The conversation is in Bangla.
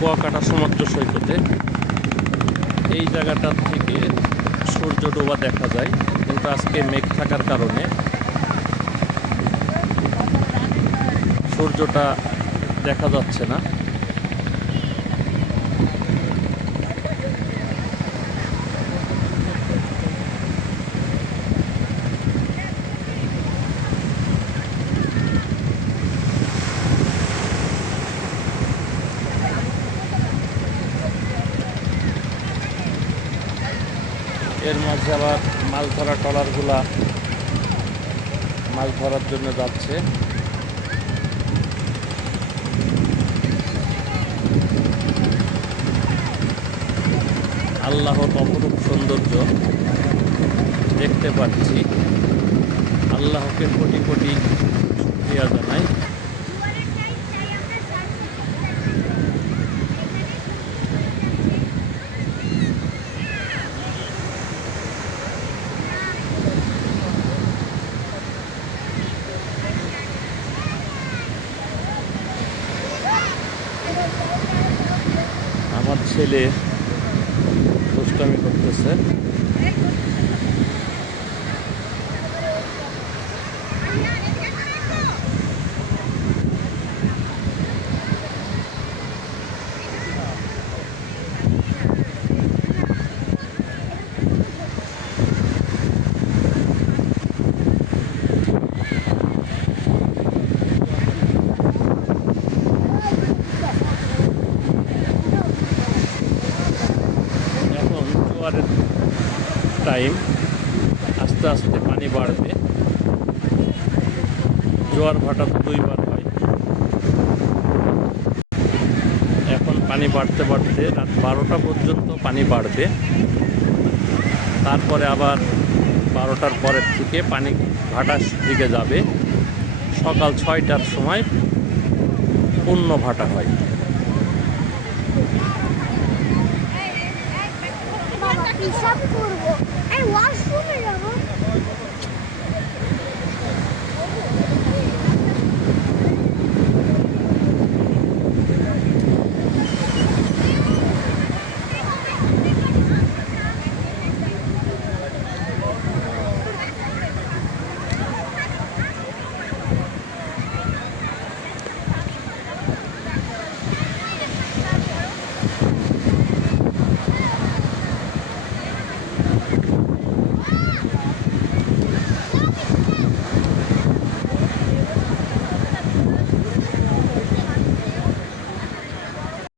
কুয়াকাটা সমুদ্র সৈকতে। এই জায়গাটার থেকে সূর্য ডোবা দেখা যায়, কিন্তু আজকে মেঘ থাকার কারণে সূর্যটা দেখা যাচ্ছে না। এর মাঝে আবার মাছ ধরা ট্রলারগুলা মাছ ধরার জন্য যাচ্ছে। আল্লাহর অপরূপ সৌন্দর্য দেখতে পাচ্ছি। আল্লাহকে কোটি কোটি শুকরিয়া জানাই। আমার ছেলে দুষ্টামি করতেছে। এখন জোয়ারের টাইম, আস্তে আস্তে পানি বাড়বে। জোয়ার ভাটা তো দুইবার হয়। এখন পানি বাড়তে বাড়তে রাত 12টা পর্যন্ত পানি বাড়বে। তারপরে আবার 12টার পরের থেকে পানি ভাটার দিকে যাবে। সকাল 6টার সময় পূর্ণ ভাটা হয়। হিসাব করবো, এই ওয়াশরুমে যাবো।